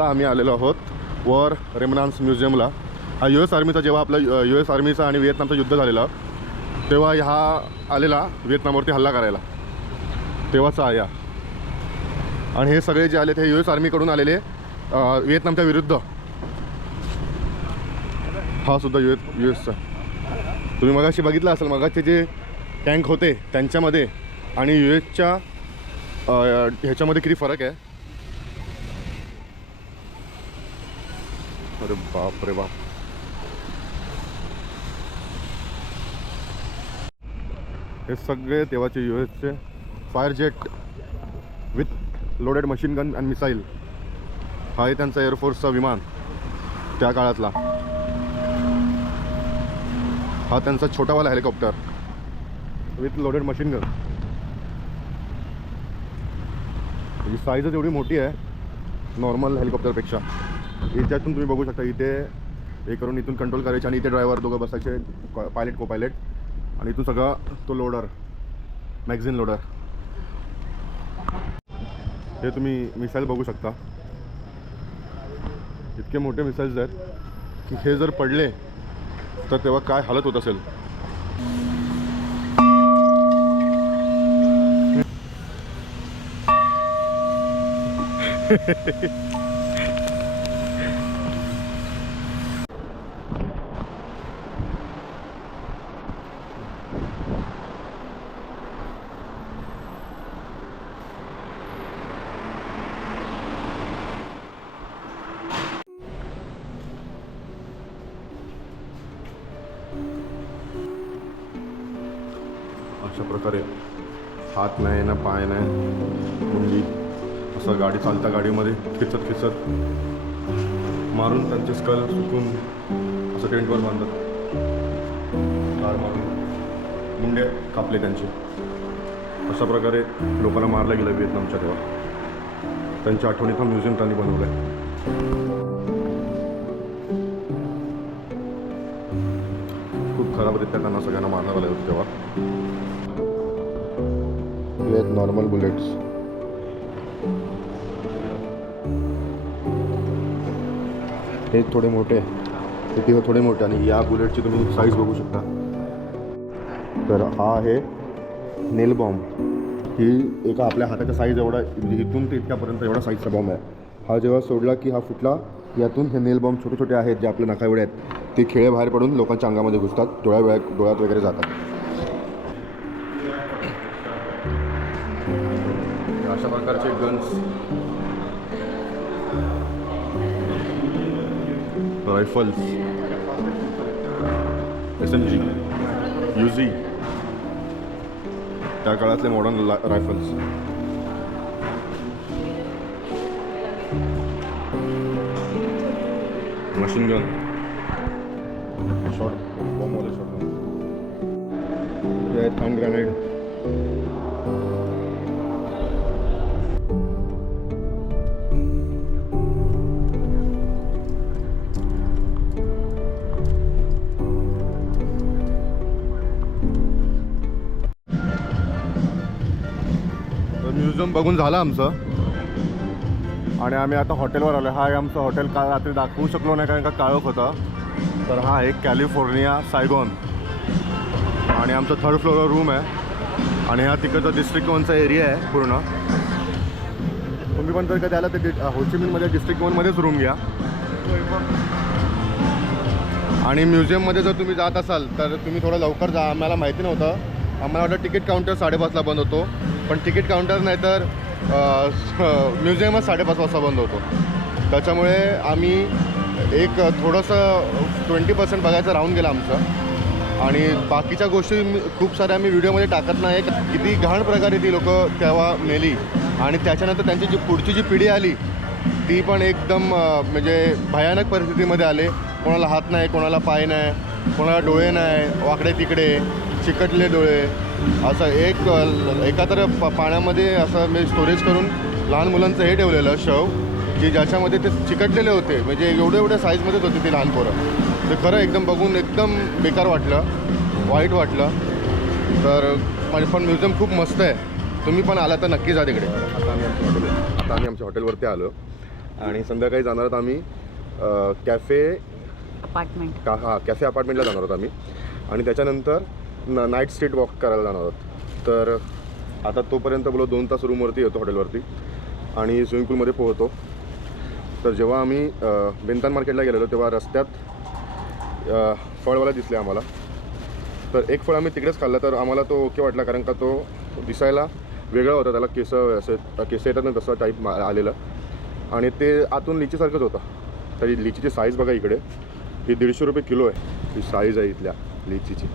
आता आम्ही आलेलो आहोत वॉर रेमनान्स म्युझियमला. हा US आर्मीचा जेव्हा आपला US आर्मीचा आणि व्हिएतनामचं युद्ध झालेलं तेव्हा हा आलेला व्हिएतनामवरती हल्ला करायला, तेव्हाचा आहे. आणि हे सगळे जे आले ते US आर्मीकडून आलेले व्हिएतनामच्या विरुद्ध. हा सुद्धा USचा. तुम्ही मगाशी बघितलं असेल, मगाचे जे टँक होते त्यांच्यामध्ये आणि USच्या ह्याच्यामध्ये किती फरक आहे. अरे बाप रे बाप. हे सगळे तेव्हाचे USचे fire jet with loaded machine gun and missile. हा आहे त्यांचा एअरफोर्सचा विमान त्या काळातला. हा त्यांचा छोटावाला helicopter with loaded machine gun. ही साईजच एवढी मोठी आहे नॉर्मल हेलिकॉप्टरपेक्षा. इथ्यातून तुम्ही बघू शकता, इथे हे करून इथून कंट्रोल करायचे आणि इथे ड्रायव्हर दोघं बसायचे, पायलट को पायलट. आणि इथून सगळा तो लोडर, मॅगझिन लोडर. हे तुम्ही मिसाईल बघू शकता, इतके मोठे मिसाईल्स आहेत की हे जर पडले तर तेव्हा काय हालत होत असेल. अशा प्रकारे हात नाही ना पाय नाही, मुंडी असं गाडी चालता गाडीमध्ये खिचत खिचत मारून त्यांचे स्कल सुकून असं टेंटवर बांधत, कार मारून मुंडे कापले त्यांचे. अशा प्रकारे लोकांना मारलं गेलं व्हिएतनामच्या तेव्हा. त्यांच्या आठवणीत हा म्युझियम त्यांनी बनवलं आहे. खूप खराबरित्या त्यांना सगळ्यांना मारण्यात आलं होतं तेव्हा. Normal bullets. हे थोडे मोठे, हे थोडे मोठे. आणि या बुलेटची तुम्ही साईज बघू शकता. तर हा आहे नेल बॉम्ब. ही एका आपल्या हाताच्या साईज एवढा, म्हणजे इथून ते इतक्यापर्यंत एवढा साईजचा बॉम्ब आहे. हा जेव्हा सोडला की हा फुटला. यातून हे नेल बॉम्ब छोटे छोटे आहेत जे आपल्या नखाएवढे आहेत, ते खिळे बाहेर पडून लोकांच्या अंगामध्ये घुसतात, डोळ्यात वगैरे जातात. अशा प्रकारचे गन्स, रायफल्स, SMG, UZ, त्या काळातले modern rifles. Machine gun, short बॉम्बवाले शॉर्ट गन, हे आहेत हँड ग्रॅनेड. म्युझियम बघून झालं आमचं आणि आम्ही आता हॉटेलवर आलो. हा आहे आमचं हॉटेल. काल रात्री दाखवू शकलो नाही कारण का काळोख होता. तर हा आहे कॅलिफोर्निया सायगॉन आणि आमचं 3rd फ्लोअरवर रूम आहे. आणि हा तिकडचा डिस्ट्रिक्ट 1चा एरिया आहे पूर्ण. तुम्ही पण जर कधी आला तर होचिमिनमध्ये डिस्ट्रिक्ट 1मध्येच रूम घ्या. आणि म्युझियममध्ये जर तुम्ही जात असाल तर तुम्ही थोडं लवकर जा. आम्हाला माहिती नव्हतं. आम्हाला वाटतं तिकीट काउंटर 5:30ला बंद होतो, पण तिकीट काउंटर नाही तर म्युझियमच 5:30 वाजता बंद होतो. त्याच्यामुळे आम्ही एक थोडंसं 20% बघायचं राहून गेलं आमचं. आणि बाकीच्या गोष्टी खूप साऱ्या आम्ही व्हिडिओमध्ये टाकत नाही. किती घाण प्रकारे ती लोकं तेव्हा मेली आणि त्याच्यानंतर त्यांची जी पुढची जी पिढी आली ती पण एकदम म्हणजे भयानक परिस्थितीमध्ये आले. कोणाला हात नाही, कोणाला पाय नाही, कोणाला डोळे नाही, वाकडे तिकडे चिकटले डोळे. असं एका तर पाण्यामध्ये असं मी स्टोरेज करून लहान मुलांचं हे ठेवलेलं शव, की ज्याच्यामध्ये ते चिकटलेले होते. म्हणजे एवढ्या साईजमध्येच होती ती लहान पोरं. ते खरं एकदम बघून एकदम बेकार वाटलं, वाईट वाटलं. तर पण म्युझियम खूप मस्त आहे. तुम्ही पण आला तर नक्की जा तिकडे. आता आम्ही आमच्या हॉटेलवरती आलो आणि संध्याकाळी जाणार आहोत आम्ही कॅफे अपार्टमेंट कॅफे अपार्टमेंटला जाणार आहोत आम्ही. आणि त्याच्यानंतर नाईट स्ट्रीट वॉक करायला जाणार आहोत. तर आता तोपर्यंत बोलो 2 तास रूमवरती येतो हॉटेलवरती आणि स्विमिंग पूलमध्ये पोहतो. तर जेव्हा आम्ही बेंतान मार्केटला गेलेलो तेव्हा रस्त्यात फळवाला दिसले आम्हाला. तर एक फळ आम्ही तिकडेच खाल्लं तर आम्हाला तो ओके वाटला, कारण का तो दिसायला वेगळा होता. त्याला केस येतात ना तसं टाईप आलेलं आणि ते आतून लिचीसारखंच होतं. तरी लिचीची साईज बघा इकडे, ही 150 रुपये किलो आहे ही साईज आहे इथल्या लिचीची.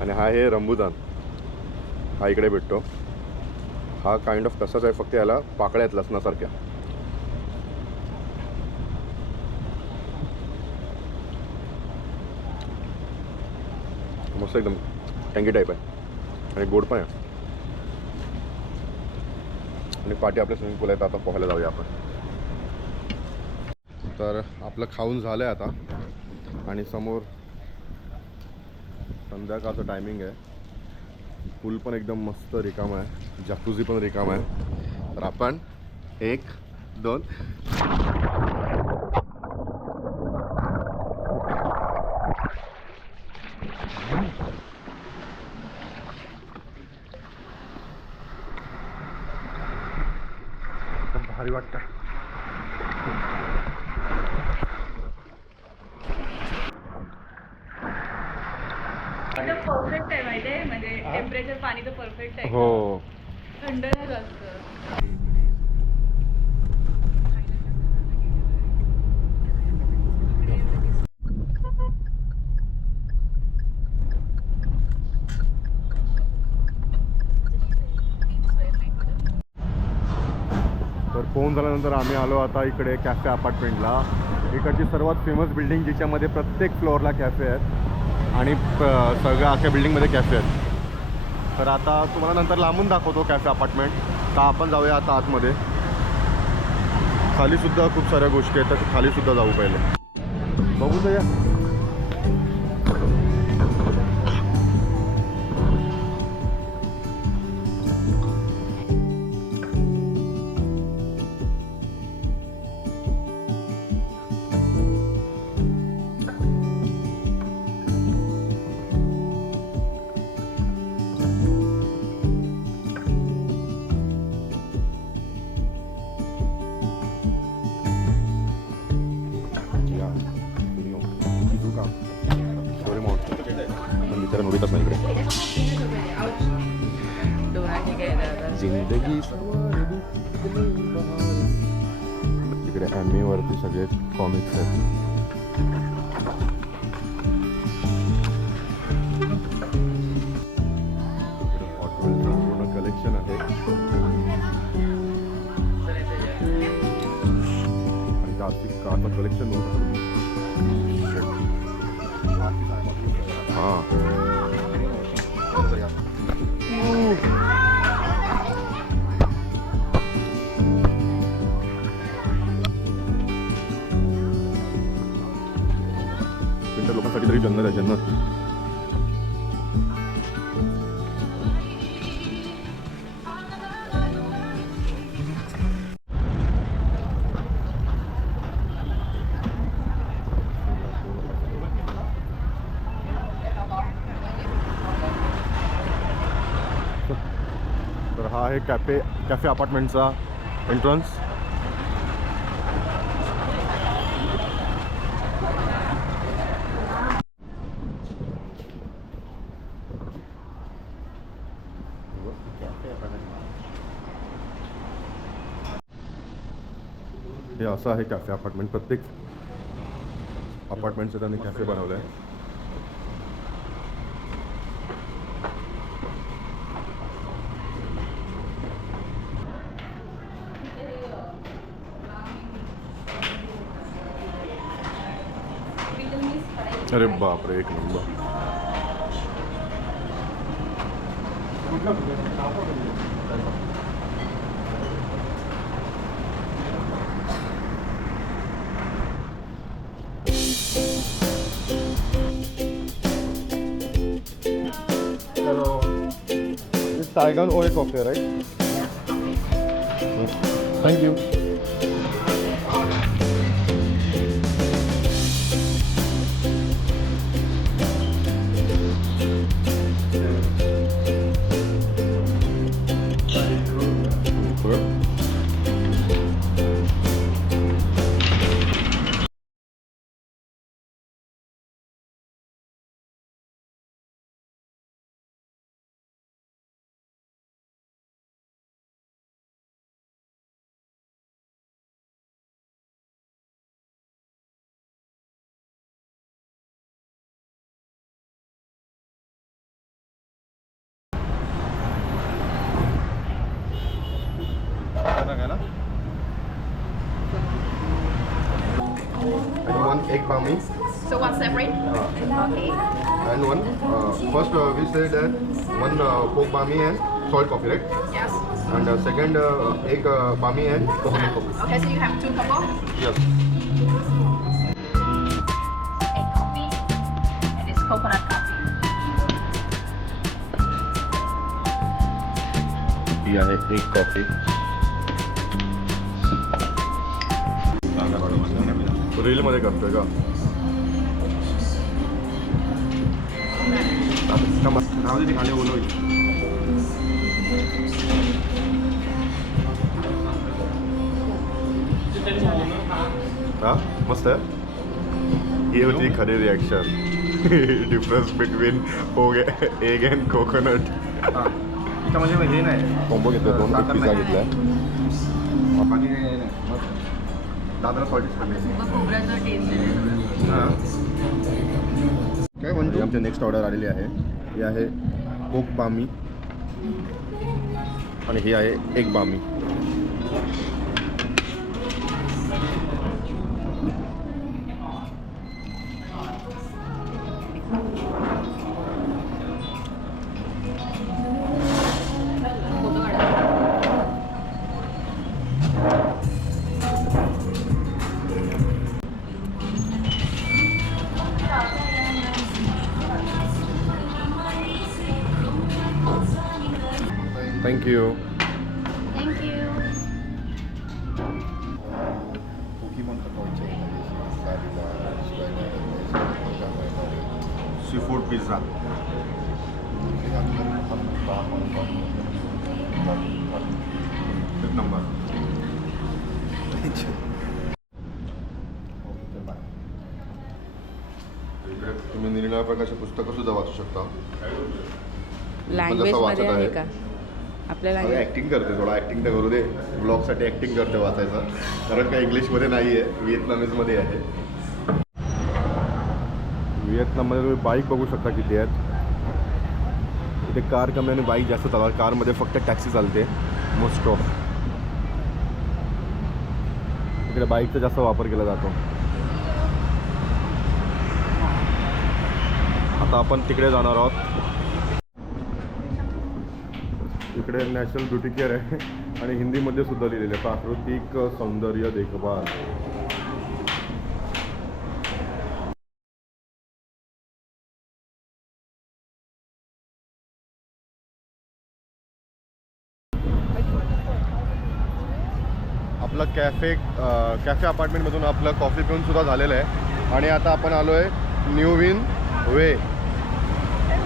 आणि हा आहे रंबुजान, हा इकडे भेटतो. हा काइंड ऑफ तसाच आहे, फक्त याला पाकळ्या आहेत लसणासारख्या. मस्त एकदम टँगी टाईप आहे आणि गोड पण आहे. आणि पाठी आपल्या स्विमिंग पूल आहे, तर आता पोहायला जाऊया आपण. तर आपलं खाऊन झालं आहे आता आणि समोर संध्याकाळचं टायमिंग आहे. पूल पण एकदम मस्त रिकाम आहे, जॅकुझी पण रिकाम आहे. तर आपण 1 2 भारी वाटतं. परफेक्ट आहे माहिती आहे, म्हणजे टेम्परेचर पाणी तर परफेक्ट आहे. हो, थंड नाही जास्त. तर पोहून झाल्यानंतर आम्ही आलो आता इकडे कॅफे अपार्टमेंटला. इकडची सर्वात फेमस बिल्डिंग जिच्यामध्ये प्रत्येक फ्लोअरला कॅफे आहेत आणि सगळ्या अख्ख्या बिल्डिंगमध्ये कॅफे आहेत. तर आता तुम्हाला नंतर लांबून दाखवतो कॅफे अपार्टमेंट. तर आपण जाऊया आता आतमध्ये. खालीसुद्धा खूप साऱ्या गोष्टी आहेत, तर खालीसुद्धा जाऊ पहिले, बघू तर या. नोबिताच नाही इकडे. जिंदगी इकडे ॲमीवरती सगळे कॉमिक्स आहेत. हॉटेलचं पूर्ण कलेक्शन आहे आणि कारचं कलेक्शन हां. लोकांसाठी तरी जन्नत आहे, जन्नत. तर हा आहे कॅफे अपार्टमेंटचा एंट्रन्स. हे असं आहे कॅफे अपार्टमेंट. प्रत्येक अपार्टमेंटचं त्यांनी कॅफे बनवलं आहे. अरे बापरे, एक नंबर. सायगॉन ओए coffee right? Thank you. And one egg palmy. So one separate? Okay. And one, first we say that one pork palmy and salt coffee, right? Yes. And second egg palmy and coconut coffee. Okay, so you have 2 combo? Yes. Egg coffee. And it's coconut coffee. ही आहे एक coffee. रीलमध्ये करतोय का? नाव दे खाली बोलव. हा मस्त आहे. ही होती खरी reaction. Difference between egg and coconut. त्यामध्ये हे नाही कॉम्बो घेतला, 2 पिझ्झा घेतला. पाणी नाही दादाला सॉल्टीच खाल्ले. खोबऱ्याचं टेस्ट हां काय म्हणजे आमची नेक्स्ट ऑर्डर आलेली आहे. ही आहे कोक बामी आणि ही आहे एग बामी. Thank you. Thank you. Seafood pizza. एक नंबर. इकडे तुम्ही निर्णय प्रकारचे पुस्तकं सुद्धा वाचू शकता. लँग्वेज मध्ये आहे का आपल्याला? ॲक्टिंग करते, थोडा ॲक्टिंग तर करू दे. ब्लॉगसाठी ॲक्टिंग करते वाचायचं, कारण काय इंग्लिशमध्ये नाही आहे, व्हिएतनामीजमध्ये आहे. व्हिएतनाममध्ये तुम्ही बाईक बघू शकता किती आहेत. इथे कार कमी आणि बाईक जास्त चालतात. कारमध्ये फक्त टॅक्सी चालते मोस्ट ऑफ. इकडे बाईकचा जास्त वापर केला जातो. आता आपण तिकडे जाणार आहोत. इकडे नॅशनल ब्युटी केअर आहे आणि हिंदीमध्ये सुद्धा लिहिलेलं आहे प्राकृतिक सौंदर्य देखभाल. आपलं कॅफे अपार्टमेंटमधून आपलं कॉफी पिऊन सुद्धा झालेलं आहे आणि आता आपण आलो आहे न्यू विन वे.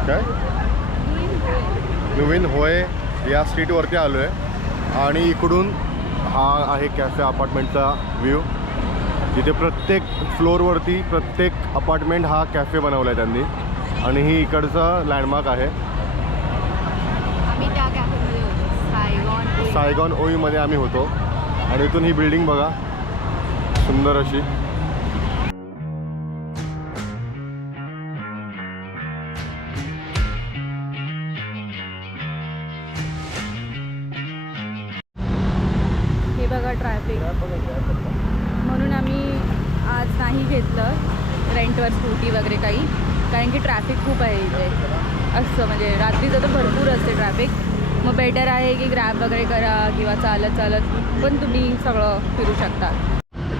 काय न्यू विन होय या स्ट्रीटवरती आलो आहे आणि इकडून हा आहे कॅफे अपार्टमेंटचा व्ह्यू. जिथे प्रत्येक फ्लोअरवरती प्रत्येक अपार्टमेंट हा कॅफे बनवला आहे त्यांनी आणि ही इकडचा लँडमार्क आहे. आम्ही त्या कॅफेमध्ये होतो, सायगॉन ओईमध्ये आम्ही होतो आणि इथून ही बिल्डिंग बघा, सुंदर अशी. हे बघा ट्रॅफिक, म्हणून आम्ही आज नाही घेतलं रेंटवर स्कूटी वगैरे काही, कारण की ट्रॅफिक खूप आहे इथे असं. म्हणजे रात्रीचं तर भरपूर असते ट्रॅफिक. मग बेटर आहे की ग्रॅब वगैरे करा किंवा चालत चालत पण तुम्ही सगळं फिरू शकता.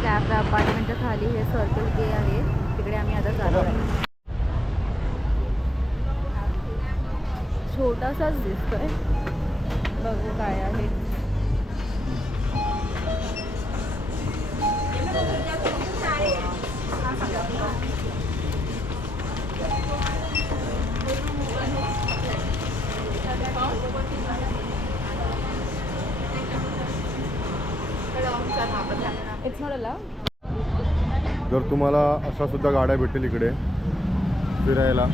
कॅफे अपार्टमेंटच्या खाली हे सर्कल के आहे, तिकडे आम्ही आता चालू आहे. छोटासाच दिसतोय बघू काय आहे. It's not allowed. जर तुम्हाला अशा सुद्धा गाड्या भेटेल इकडे फिरायला,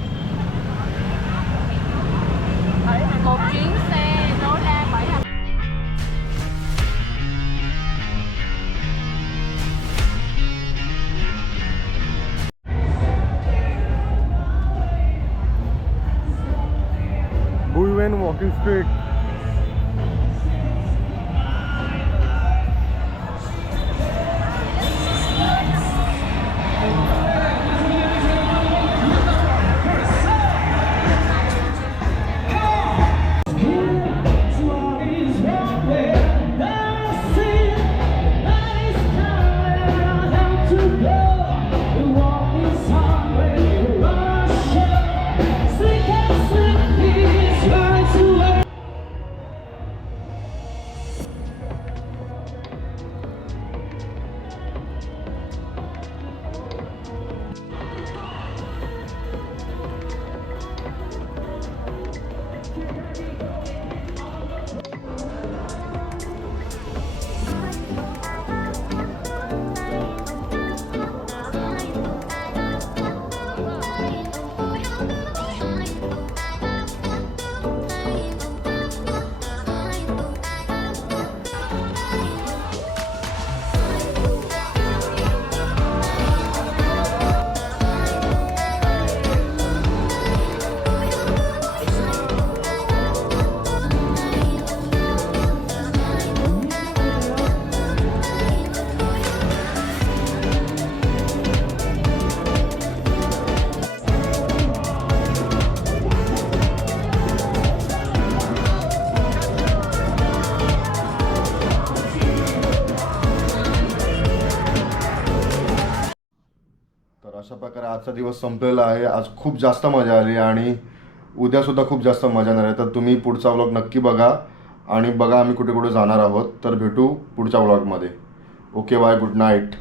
बुईवेन वॉकिंग स्ट्रीट. तर अशा प्रकारे आजचा दिवस संपलेला आहे. आज खूप जास्त मजा आली आणि उद्यासुद्धा खूप जास्त मजा येणार आहे. तर तुम्ही पुढचा व्लॉग नक्की बघा आणि बघा आम्ही कुठे कुठे जाणार आहोत. तर भेटू पुढच्या व्लॉगमध्ये. Okay, bye, good night.